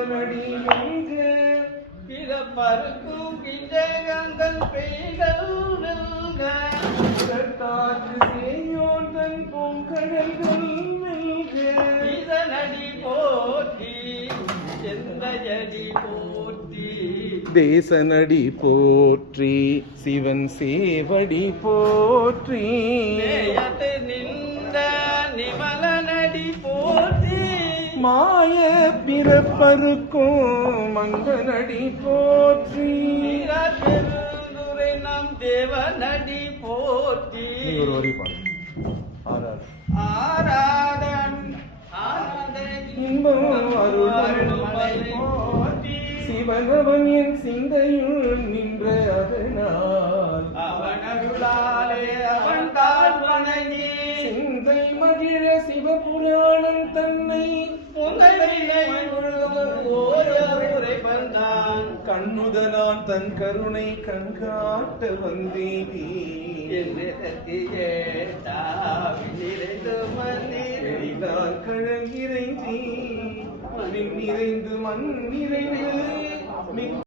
ஈசனடி எங்க பிறப்பருக்கும் பிஞ்சகங்கள் பெய்தல் நல்க காற்று சேயோன் தன் பொங்கடல்கள் வெல்க ஈசனடி போற்றி செந்தயடி போற்றி தேசனடி போற்றி சிவன் சேவடி போற்றி நேயத்து நின்ற நிமலனடி போற்றி மாய பிறப்பருக்கும் மங்கனடி போற்றி பெருந்துரை நம் தேவனடி போற்றி ஒரு வரி பாருங்க ஆராதன் இன்பம் அருள் போற்றி சிவனவன் என் சிந்தையுள் நின்ற அதனால் அவன் அருளாலே அவன் தாழ் வணங்கி சிந்தை மகிழ சிவபுராணம் தன்னை கண்ணுதலான் தன் கருணை கண்காட்ட வந்தேனே கழல் இறைஞ்சி நிறைந்து மண் நிறைந்து